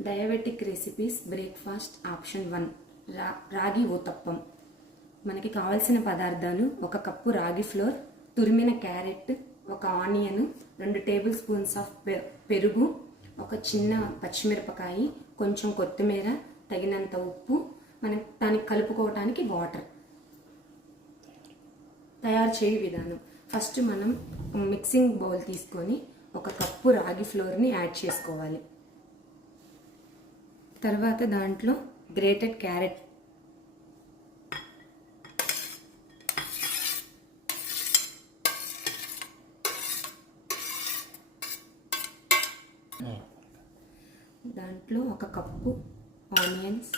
Diabetic recipes breakfast option one. రా రాగి ఊతప్పం. మనకి కావాల్సిన పదార్థాలు ఒక కప్పు రాగి ఫ్లోర్ తురిమిన క్యారెట్ ఒక ఆనియన్ రెండు టేబుల్ స్పూన్స్ ఆఫ్ పె- పెరుగు ఒక చిన్న పచ్చిమిరపకాయ కొంచెం కొత్తిమీర తగినంత ఉప్పు మనం దానికి కలుపుకోవటానికి వాటర్. తయారు చేయ విధానం. ఫస్ట్ మనం మిక్సింగ్ బౌల్ తీసుకొని ఒక కప్పు రాగి ఫ్లోర్ని యాడ్ చేసుకోవాలి. తర్వాత దాంట్లో గ్రేటెడ్ క్యారెట్ దాంట్లో ఒక కప్పు ఆనియన్స్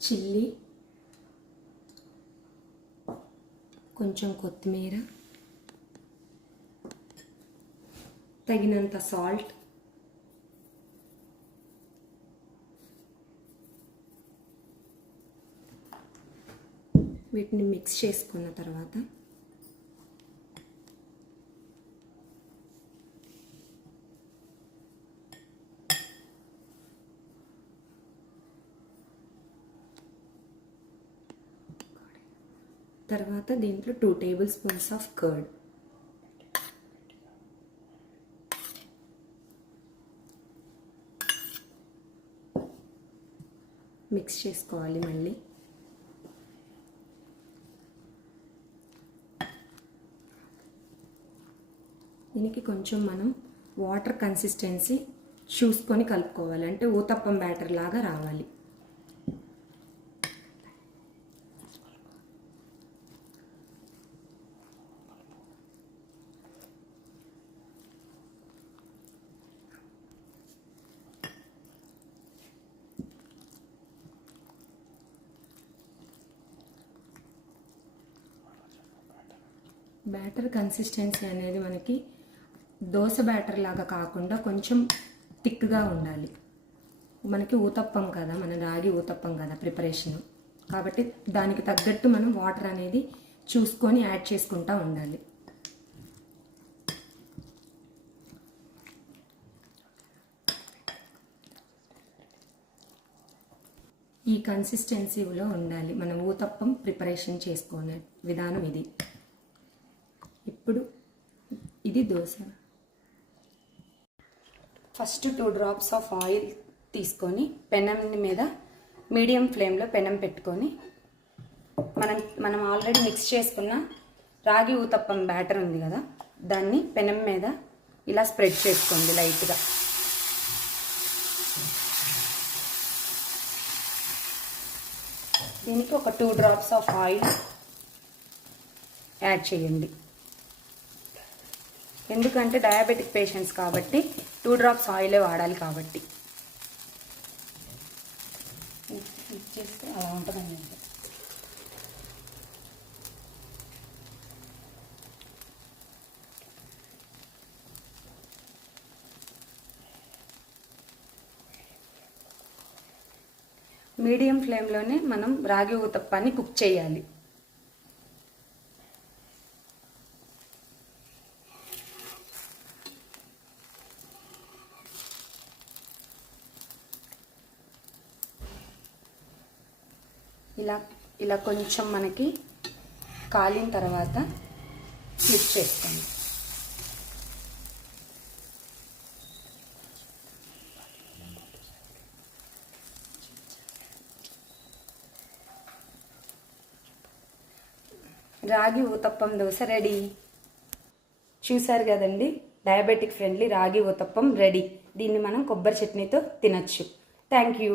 చిల్లీ కొంచెం కొత్తిమీర తగినంత సాల్ట్. వీటిని మిక్స్ చేసుకున్న తర్వాత తర్వాత దీంట్లో two tablespoons of curd mix చేసుకోవాలి మళ్ళీ. దీనికి కొంచెం మనం వాటర్ కన్సిస్టెన్సీ చూసుకొని కలుపుకోవాలి. అంటే ఊతప్పం బ్యాటర్ లాగా రావాలి. బ్యాటర్ కన్సిస్టెన్సీ అనేది మనకి దోశ బ్యాటర్ లాగా కాకుండా కొంచెం థిక్గా ఉండాలి. మనకి ఊతప్పం కదా మన రాగి ఊతప్పం కదా ప్రిపరేషన్. కాబట్టి దానికి తగ్గట్టు మనం వాటర్ అనేది చూసుకొని యాడ్ చేసుకుంటా ఉండాలి. ఈ కన్సిస్టెన్సీలో ఉండాలి. మనం ఊతప్పం ప్రిపరేషన్ చేసుకునే విధానం ఇది. ఇప్పుడు ఇది dosa. First two drops of oil తీసుకొని పెనం మీద మీడియం ఫ్లేమ్లో పెనం పెట్టుకొని మనం మనం ఆల్రెడీ మిక్స్ చేసుకున్న రాగి ఊతప్పం బ్యాటర్ ఉంది కదా దాన్ని పెనం మీద ఇలా స్ప్రెడ్ చేసుకోండి లైట్గా. దీనికి ఒక two drops of oil add చేయండి. ఎందుకంటే డయాబెటిక్ పేషెంట్స్ కాబట్టి టూ డ్రాప్స్ ఆయిలే వాడాలి కాబట్టి. ఇచ్చేస్తే అలా ఉంటుందండి మీడియం ఫ్లేమ్లోనే మనం రాగి ఉతప్పాన్ని కుక్ చేయాలి. ఇలా ఇలా కొంచెం మనకి కాలిన తర్వాత ఫ్లిప్ చేసుకోండి రాగి ఊతప్పం దోశ రెడీ. చూసారు కదండి? డయాబెటిక్ ఫ్రెండ్లీ రాగి ఊతప్పం రెడీ. దీన్ని మనం కొబ్బరి చట్నీతో తినచ్చు. Thank you